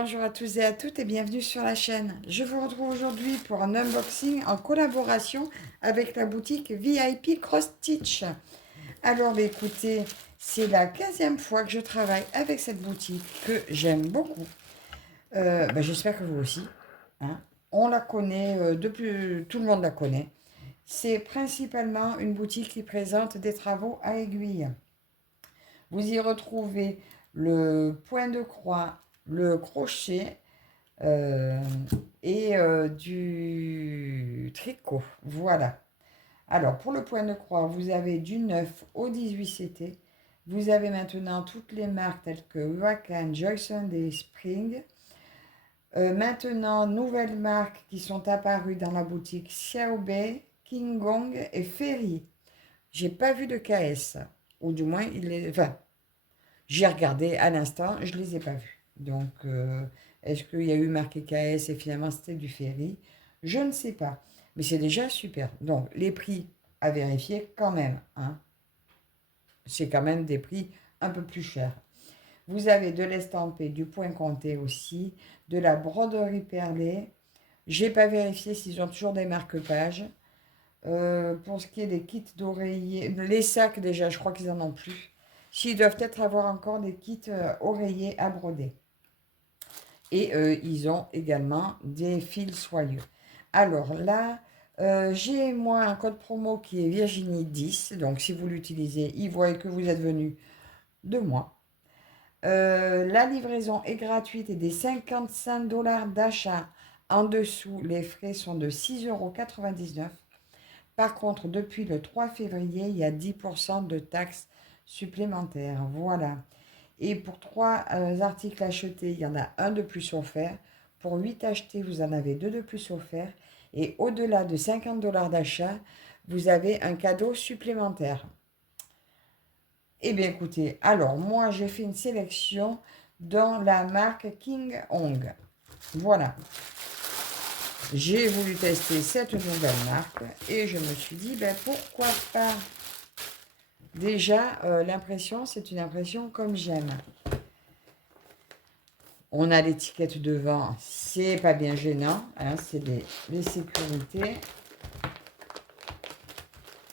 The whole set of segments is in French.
bonjour à tous et à toutes et bienvenue sur la chaîne. Je vous retrouve aujourd'hui pour un unboxing en collaboration avec la boutique VIP Cross Stitch. Alors écoutez, c'est la 15e fois que je travaille avec cette boutique que j'aime beaucoup. J'espère que vous aussi, hein. On la connaît, depuis tout le monde la connaît. C'est principalement une boutique qui présente des travaux à aiguille. Vous y retrouvez le point de croix, le crochet euh, et du tricot. Voilà. Alors, pour le point de croix, vous avez du 9 au 18 CT. Vous avez maintenant toutes les marques telles que Wakan, Joyson et Spring. Maintenant, nouvelles marques qui sont apparues dans la boutique Xiaobei, King Gong et Ferry. J'ai pas vu de KS, ou du moins, j'ai regardé à l'instant, je ne les ai pas vus. Donc, est-ce qu'il y a eu marqué KS et finalement c'était du Ferry? Je ne sais pas. Mais c'est déjà super. Donc, les prix à vérifier quand même, hein. C'est quand même des prix un peu plus chers. Vous avez de l'estampé, du point compté aussi, de la broderie perlée. J'ai pas vérifié s'ils ont toujours des marque-pages. Pour ce qui est des kits d'oreillers, les sacs déjà, je crois qu'ils en ont plus. S'ils doivent peut-être avoir encore des kits oreillers à broder. Et ils ont également des fils soyeux. Alors là, j'ai moi un code promo qui est Virginie 10. Donc si vous l'utilisez, ils voient que vous êtes venu de moi. La livraison est gratuite et des 55 $ d'achat en dessous, les frais sont de 6,99 €. Par contre, depuis le 3 février, il y a 10% de taxes supplémentaires. Voilà. Et pour 3 articles achetés, il y en a un de plus offert. Pour 8 achetés, vous en avez 2 de plus offerts. Et au-delà de 50 $ d'achat, vous avez un cadeau supplémentaire. Eh bien, écoutez, alors moi, j'ai fait une sélection dans la marque King Hong. Voilà. J'ai voulu tester cette nouvelle marque et je me suis dit, pourquoi pas. Déjà, l'impression, c'est une impression comme j'aime. On a l'étiquette devant, c'est pas bien gênant, hein, c'est les sécurités.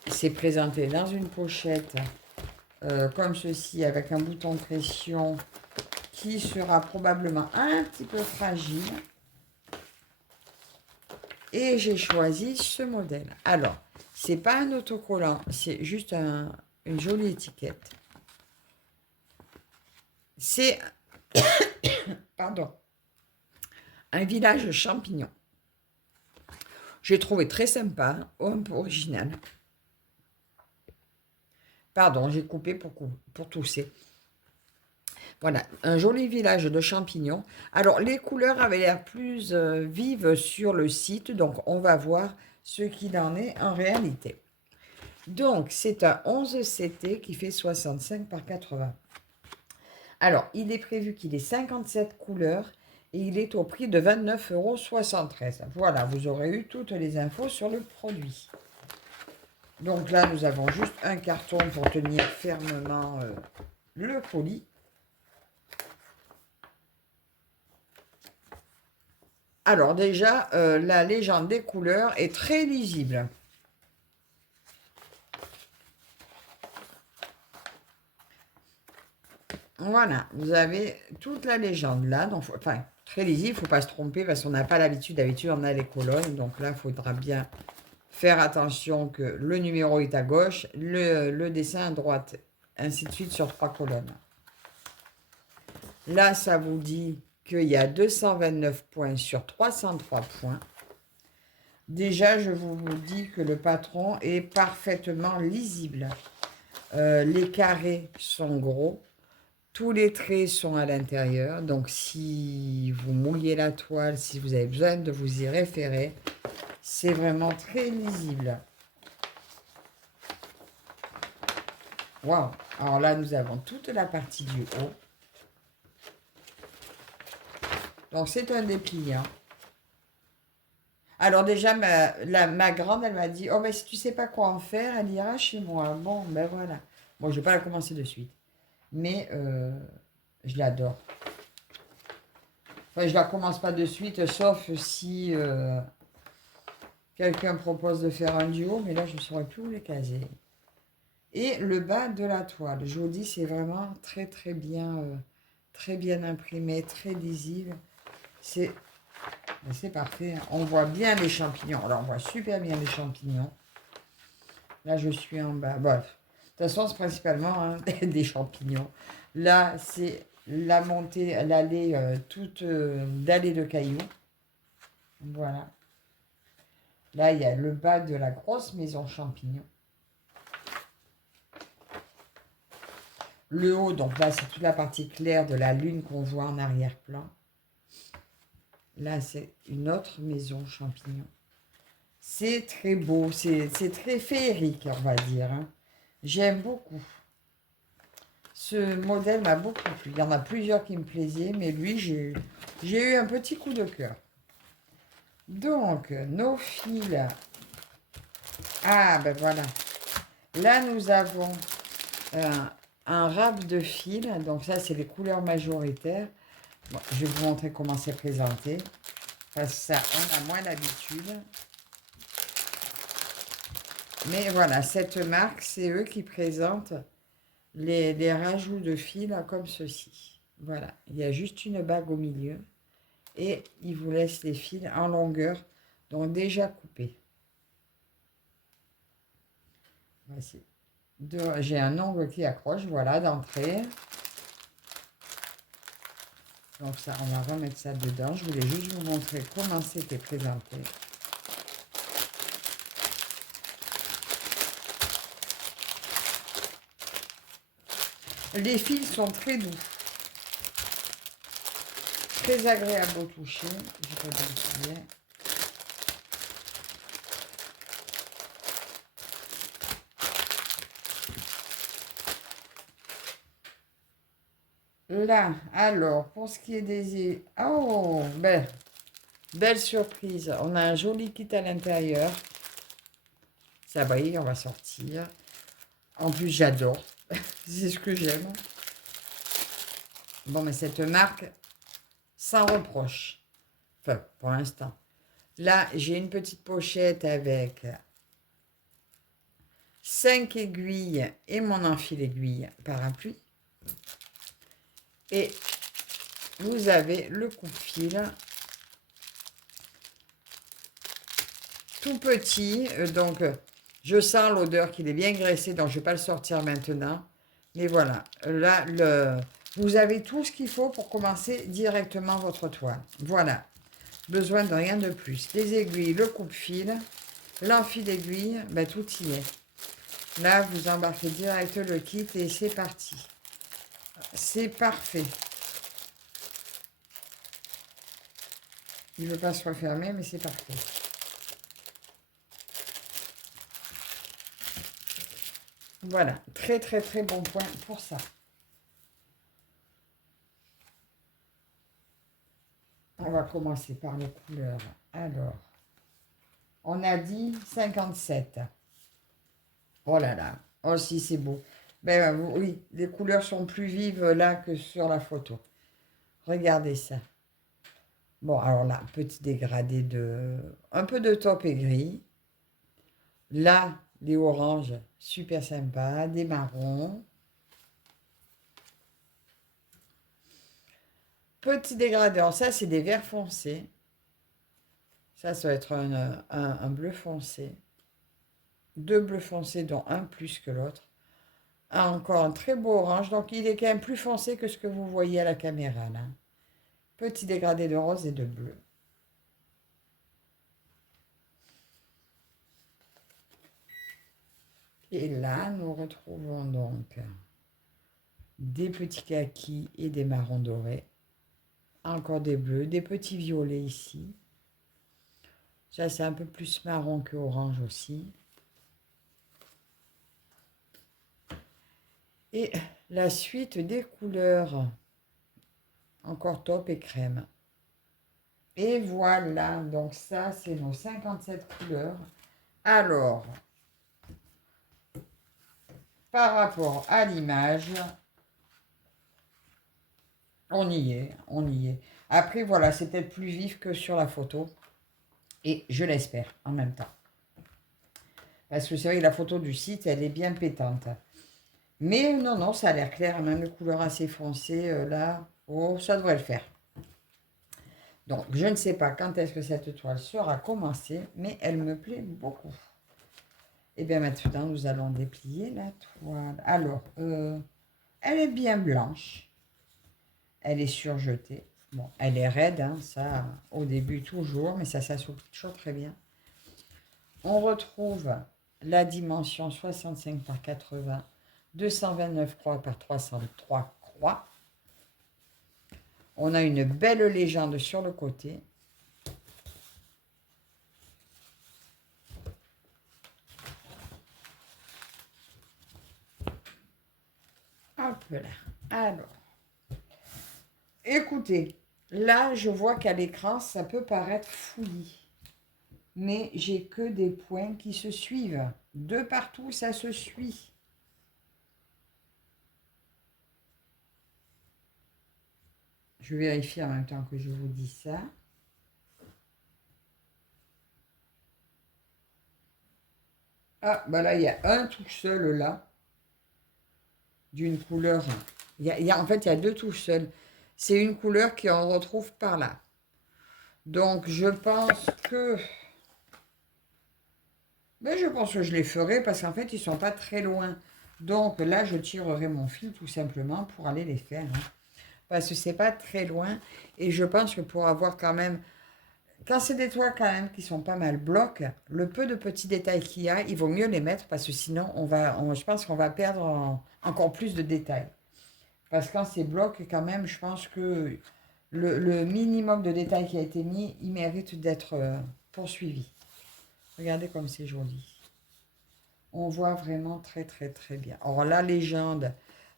C'est présenté dans une pochette comme ceci, avec un bouton de pression qui sera probablement un petit peu fragile. Et j'ai choisi ce modèle. Alors, c'est pas un autocollant, c'est juste une jolie étiquette. C'est, pardon, un village champignon. J'ai trouvé très sympa, un peu original. Pardon, j'ai coupé pour tousser. Voilà, un joli village de champignons. Alors, les couleurs avaient l'air plus vives sur le site, donc on va voir ce qu'il en est en réalité. Donc, c'est un 11 CT qui fait 65 par 80. Alors, il est prévu qu'il ait 57 couleurs et il est au prix de 29,73 €. Voilà, vous aurez eu toutes les infos sur le produit. Donc là, nous avons juste un carton pour tenir fermement le colis. Alors déjà, la légende des couleurs est très lisible. Voilà, vous avez toute la légende là. Donc, enfin, très lisible, il ne faut pas se tromper parce qu'on n'a pas l'habitude. D'habitude, on a les colonnes. Donc là, il faudra bien faire attention que le numéro est à gauche, le dessin à droite, ainsi de suite sur 3 colonnes. Là, ça vous dit qu'il y a 229 points sur 303 points. Déjà, je vous dis que le patron est parfaitement lisible. Les carrés sont gros. Tous les traits sont à l'intérieur. Donc, si vous mouillez la toile, si vous avez besoin de vous y référer, c'est vraiment très lisible. Waouh! Alors là, nous avons toute la partie du haut. Donc, c'est un dépliant. Alors déjà, ma grande, elle m'a dit, « Oh, mais si tu sais pas quoi en faire, elle ira chez moi. » Bon, ben voilà. Bon, je vais pas la commencer de suite. Mais je l'adore. Enfin, je la commence pas de suite, sauf si quelqu'un propose de faire un duo, mais là, je ne saurais plus où les caser. Et le bas de la toile, je vous dis, c'est vraiment très bien imprimé, très lisible. C'est parfait. On voit bien les champignons. Alors, on voit super bien les champignons. Là, je suis en bas. Bref. De toute façon, c'est principalement hein, des champignons. Là, c'est la montée, l'allée toute d'allée de cailloux. Voilà. Là, il y a le bas de la grosse maison champignon. Le haut, donc là, c'est toute la partie claire de la lune qu'on voit en arrière-plan. Là, c'est une autre maison champignon. C'est très beau, c'est très féerique, on va dire. Hein. J'aime beaucoup. Ce modèle m'a beaucoup plu. Il y en a plusieurs qui me plaisaient, mais lui, j'ai eu un petit coup de cœur. Donc, nos fils. Ah, ben voilà. Là, nous avons un râpe de fils. Donc ça, c'est les couleurs majoritaires. Bon, je vais vous montrer comment c'est présenté. Parce que ça, on a moins d'habitude. Mais voilà, cette marque, c'est eux qui présentent les rajouts de fils comme ceci. Voilà, il y a juste une bague au milieu. Et ils vous laissent les fils en longueur, donc déjà coupés. Voici. J'ai un ongle qui accroche, voilà, d'entrée. Donc ça, on va remettre ça dedans. Je voulais juste vous montrer comment c'était présenté. Les fils sont très doux. Très agréable au toucher. Je peux bien. Là, alors, pour ce qui est des... Oh, belle surprise. On a un joli kit à l'intérieur. Ça brille, on va sortir. En plus, j'adore. C'est ce que j'aime. Bon, mais cette marque, sans reproche. Enfin, pour l'instant. Là, j'ai une petite pochette avec 5 aiguilles et mon enfile aiguille parapluie. Et vous avez le coupe-fil tout petit. Donc, je sens l'odeur qu'il est bien graissé, donc je ne vais pas le sortir maintenant. Mais voilà, là, vous avez tout ce qu'il faut pour commencer directement votre toile. Voilà, besoin de rien de plus. Les aiguilles, le coupe-fil, l'enfile aiguille, ben, tout y est. Là, vous embarquez direct le kit et c'est parti. C'est parfait. Il ne veut pas se refermer, mais c'est parfait. Voilà, très très très bon point pour ça. On va commencer par les couleurs. Alors, on a dit 57. Oh là là, oh si c'est beau. Ben oui, les couleurs sont plus vives là que sur la photo. Regardez ça. Bon, alors là, petit dégradé de... Un peu de taupe et gris. Là, les oranges, super sympa. Des marrons. Petit dégradé. Alors ça, c'est des verts foncés. Ça va être un bleu foncé. Deux bleus foncés, dont un plus que l'autre. Encore un très beau orange. Donc, il est quand même plus foncé que ce que vous voyez à la caméra, là. Petit dégradé de rose et de bleu. Et là, nous retrouvons donc des petits kakis et des marrons dorés. Encore des bleus, des petits violets ici. Ça, c'est un peu plus marron que orange aussi. Et la suite des couleurs. Encore taupe et crème. Et voilà, donc ça, c'est nos 57 couleurs. Alors, par rapport à l'image, on y est, on y est. Après, voilà, c'est peut-être plus vif que sur la photo. Et je l'espère en même temps. Parce que c'est vrai que la photo du site, elle est bien pétante. Mais non, non, ça a l'air clair, même les couleurs assez foncées, là. Oh, ça devrait le faire. Donc, je ne sais pas quand est-ce que cette toile sera commencée, mais elle me plaît beaucoup. Et bien maintenant, nous allons déplier la toile. Alors, elle est bien blanche. Elle est surjetée. Bon, elle est raide, hein, ça, au début toujours, mais ça s'assouplit toujours très bien. On retrouve la dimension 65 par 80, 229 croix par 303 croix. On a une belle légende sur le côté. Hop là. Alors, écoutez, là, je vois qu'à l'écran, ça peut paraître fouillis. Mais j'ai que des points qui se suivent. De partout, ça se suit. Je vérifie en même temps que je vous dis ça. Ah, bah là, il y a un tout seul là, d'une couleur. En fait, il y a deux tout seuls. C'est une couleur qu'on retrouve par là. Donc, je pense que... Ben, je pense que je les ferai parce qu'en fait, ils ne sont pas très loin. Donc là, je tirerai mon fil tout simplement pour aller les faire, hein. Parce que c'est pas très loin. Et je pense que pour avoir quand même... Quand c'est des toits quand même qui sont pas mal blocs, le peu de petits détails qu'il y a, il vaut mieux les mettre parce que sinon, je pense qu'on va perdre encore plus de détails. Parce que quand c'est bloc, quand même, je pense que le minimum de détails qui a été mis, il mérite d'être poursuivi. Regardez comme c'est joli. On voit vraiment très très très bien. Alors la légende,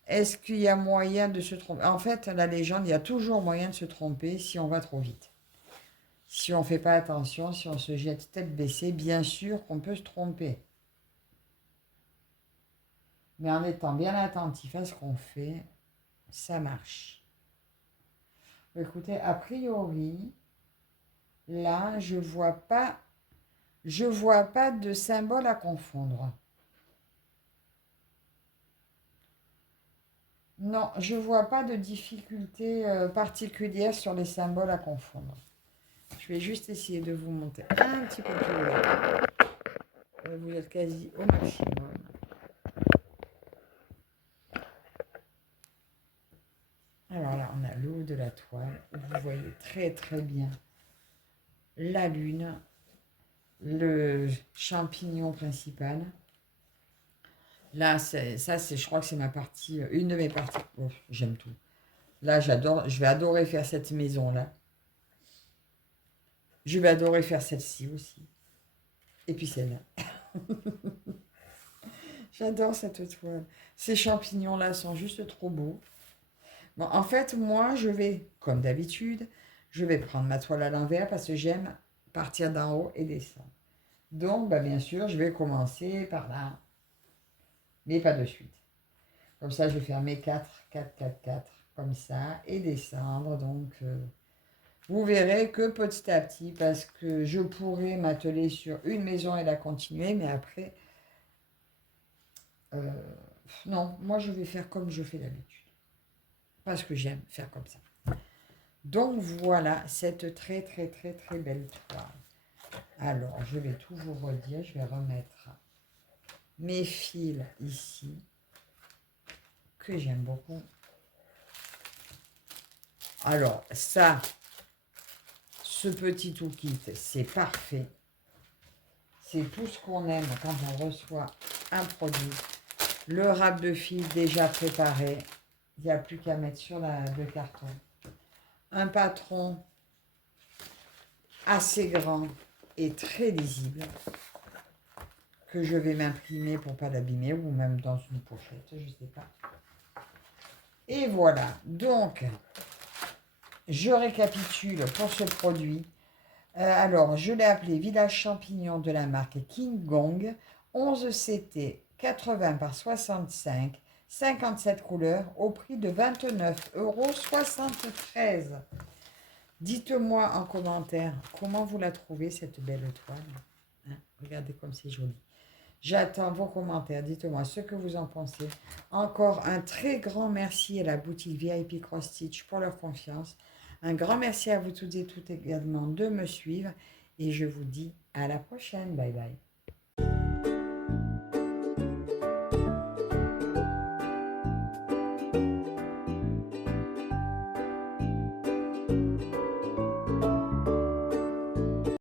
est-ce qu'il y a moyen de se tromper? En fait, la légende, il y a toujours moyen de se tromper si on va trop vite. Si on ne fait pas attention, si on se jette tête baissée, bien sûr qu'on peut se tromper. Mais en étant bien attentif à ce qu'on fait, ça marche. Écoutez, a priori, là, je vois pas de symbole à confondre. Non, je vois pas de difficulté particulière sur les symboles à confondre. Je vais juste essayer de vous monter un petit peu plus loin. Vous êtes quasi au maximum. Alors là, on a le haut de la toile. Vous voyez très très bien la lune, le champignon principal. Là, je crois que c'est ma partie, une de mes parties. Oh, j'aime tout. Là, j'adore, je vais adorer faire cette maison-là. Je vais adorer faire celle-ci aussi. Et puis celle-là. J'adore cette toile. Ces champignons-là sont juste trop beaux. Bon, en fait, moi, je vais, comme d'habitude, je vais prendre ma toile à l'envers parce que j'aime partir d'en haut et descendre. Donc, bah, bien sûr, je vais commencer par là, mais pas de suite. Comme ça, je vais faire mes 4, 4, 4, 4, comme ça, et descendre. Donc, vous verrez que petit à petit, parce que je pourrais m'atteler sur une maison et la continuer, mais après, euh, non, moi, je vais faire comme je fais d'habitude. Parce que j'aime faire comme ça. Donc voilà cette très très très très belle toile. Alors je vais tout vous redire, je vais remettre mes fils ici, que j'aime beaucoup. Alors ça, ce petit tout kit, c'est parfait. C'est tout ce qu'on aime quand on reçoit un produit. Le râpe de fil déjà préparé, il n'y a plus qu'à mettre sur le carton. Un patron assez grand et très lisible que je vais m'imprimer pour pas l'abîmer ou même dans une pochette, je sais pas. Et voilà, donc je récapitule pour ce produit. Alors, je l'ai appelé Village Champignon de la marque King Gong, 11 CT 80 par 65, 57 couleurs au prix de 29,73 €. Dites-moi en commentaire comment vous la trouvez, cette belle toile. Hein, regardez comme c'est joli. J'attends vos commentaires. Dites-moi ce que vous en pensez. Encore un très grand merci à la boutique VIP Cross Stitch pour leur confiance. Un grand merci à vous toutes et toutes également de me suivre. Et je vous dis à la prochaine. Bye bye.